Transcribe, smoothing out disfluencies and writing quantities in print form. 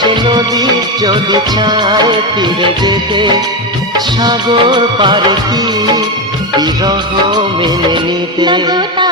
সে নদী যদি চায় ফিরে যেতে, সাগর পারে কি বিরহ মেনে নিতে।